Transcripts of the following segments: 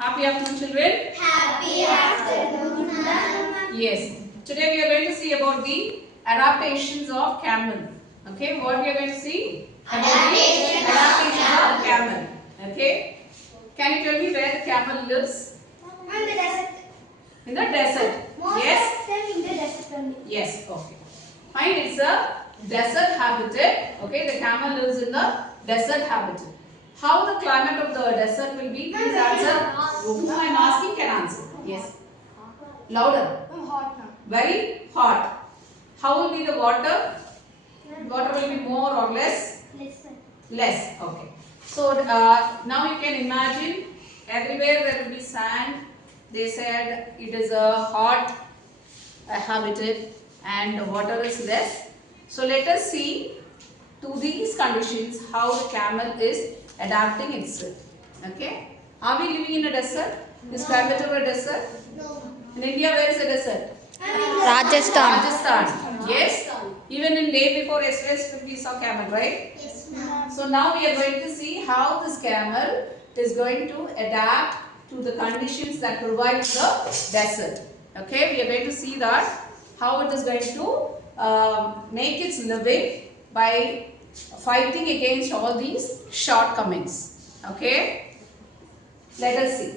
Happy afternoon, children. Happy afternoon, ma'am. Yes. Today we are going to see about the adaptations of camel. Okay. What we are going to see? Adaptations Adaptations of camel. Okay. Can you tell me where the camel lives? In the desert. In the desert. Yes. Most of them in the desert only. Yes. Okay. Fine. It's a desert habitat. Okay. The camel lives in the desert habitat. How the climate of the desert will be? Please answer. Whom I am asking can answer. Yes. Louder. Hot now. Very hot. How will be the water? Water will be more or less? Listen. Less. Okay. So now you can imagine everywhere there will be sand. They said it is a hot habitat and the water is less. So let us see to these conditions how the camel is adapting itself. Okay. Are we living in a desert? Is Coimbatore a desert? No. In India, where is the desert? Rajasthan. Rajasthan. Yes. Even in day before yesterday we saw camel, right? Yes, ma'am. So now we are going to see how this camel is going to adapt to the conditions that provide the desert. Okay, we are going to see that how it is going to make its living by fighting against all these shortcomings. Okay, let us see.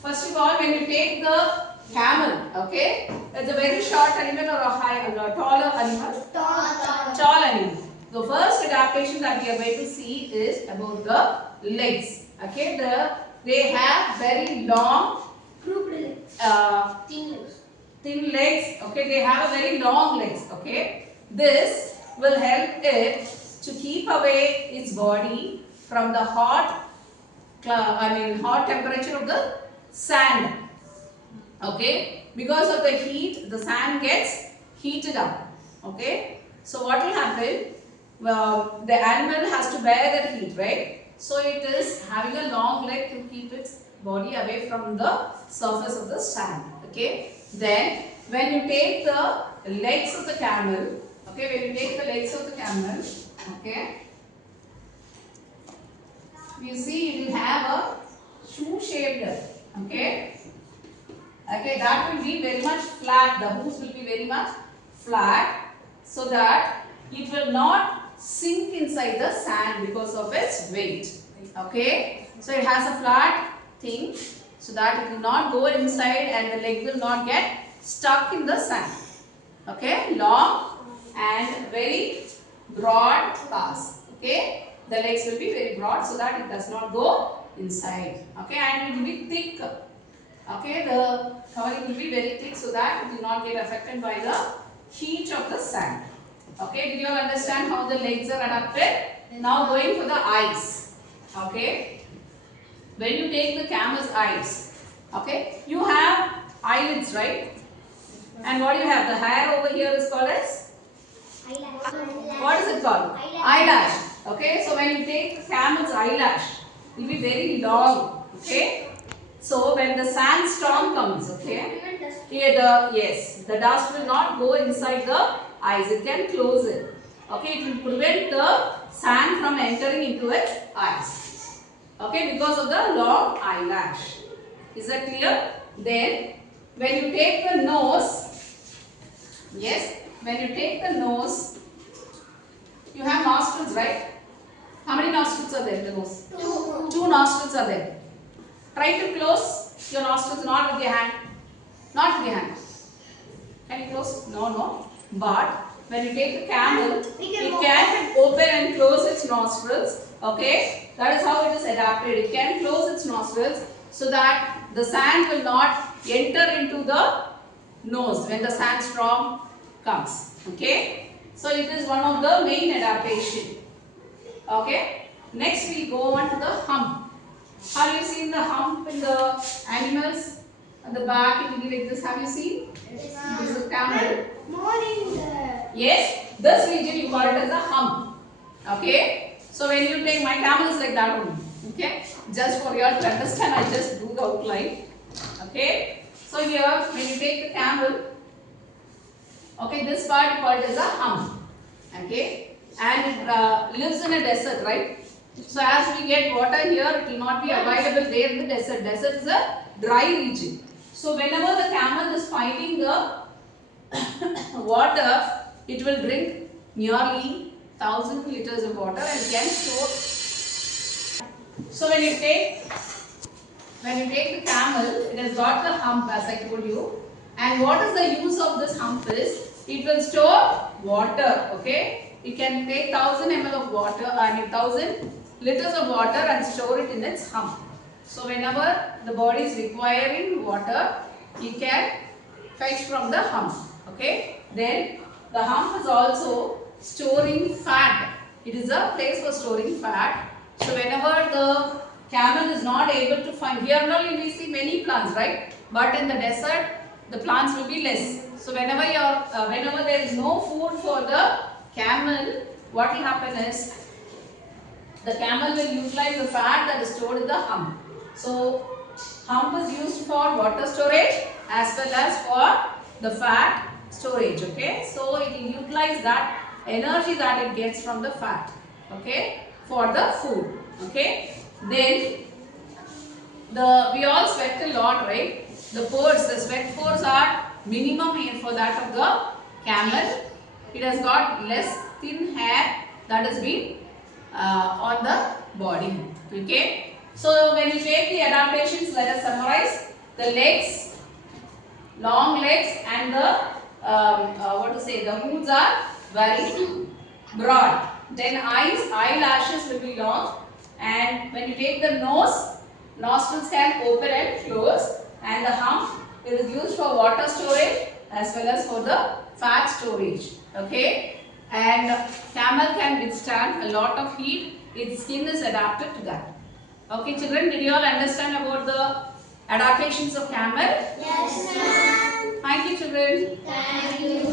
First of all, when you take the camel, okay, it's a very short animal or a taller animal? Tall animal. The first adaptation that we are going to see is about the legs. Okay, they have very long, thin legs. Okay, they have a very long legs. Okay, this will help it to keep away its body from the hot temperature of the sand. Okay, because of the heat, the sand gets heated up. Okay, so what will happen? Well, the animal has to bear that heat, right? So it is having a long leg to keep its body away from the surface of the sand. Okay, then when you take the legs of the camel, okay, when you take the legs of the camel, okay, you see it will have a shoe shaped, okay. Okay, that will be very much flat. The hooves will be very much flat so that it will not sink inside the sand because of its weight. Okay, so it has a flat thing so that it will not go inside and the leg will not get stuck in the sand. Okay, long and very broad pass. Okay, the legs will be very broad so that it does not go inside. Okay, and it will be thick. Okay, the covering will be very thick so that it will not get affected by the heat of the sand. Okay, did you all understand how the legs are adapted? Now going for the eyes. Okay, when you take the camel's eyes, okay, you have eyelids, right? And what do you have? The hair over here is called as? What is it called? Eyelash. Okay, so when you take the camel's eyelash, it will be very long. Okay. So when the sandstorm comes, okay, the dust will not go inside the eyes. It can close it. Okay, it will prevent the sand from entering into its eyes. Okay, because of the long eyelash. Is that clear? Then when you take the nose, yes, when you take the nose, you have nostrils, right? How many nostrils are there in the nose? Two nostrils are there. Try to close your nostrils, not with your hand. Not with your hand. Can you close? No. But when you take the camel, it can open and close its nostrils. Okay. That is how it is adapted. It can close its nostrils so that the sand will not enter into the nose when the sandstorm comes. Okay. So it is one of the main adaptation. Okay. Next we go on to the hump. Have you seen the hump in the animals at the back? It will be like this. Have you seen? Yes. This is a camel. More in the... Yes, this region you call it as a hump. Okay. So when you take my camel is like that only. Okay. Just for you all to understand, I just do the outline. Okay. So here when you take the camel, okay, this part you call it as a hump. Okay. And it lives in a desert, right? So as we get water here, it will not be available there in the desert. Desert is a dry region. So whenever the camel is finding the water, it will drink nearly 1,000 liters of water and can store. So when you take the camel, it has got the hump as I told you. And what is the use of this hump is, it will store water, okay. It can take 1,000 ml of water, 1,000 liters of water and store it in its hump. So whenever the body is requiring water, it can fetch from the hump, okay. Then the hump is also storing fat. It is a place for storing fat. So whenever the camel is not able to find, here only we see many plants, right? But in the desert, the plants will be less. So whenever there is no food for the camel, what will happen is, the camel will utilize the fat that is stored in the hump. So hump is used for water storage as well as for the fat storage, okay. So it will utilize that energy that it gets from the fat, okay, for the food, okay. Then we all sweat a lot, right? The sweat pores are minimum here for that of the camel. It has got less thin hair that has been on the body, okay. So when you take the adaptations, let us summarize. The legs, long legs, and the the hooves are very broad. Then eyelashes will be long, and when you take the nose, nostrils can open and close, and the hump is used for water storage as well as for the fat storage, okay. And camel can withstand a lot of heat. Its skin is adapted to that. Okay children, did you all understand about the adaptations of camel? Yes, ma'am. Thank you children. Thank you.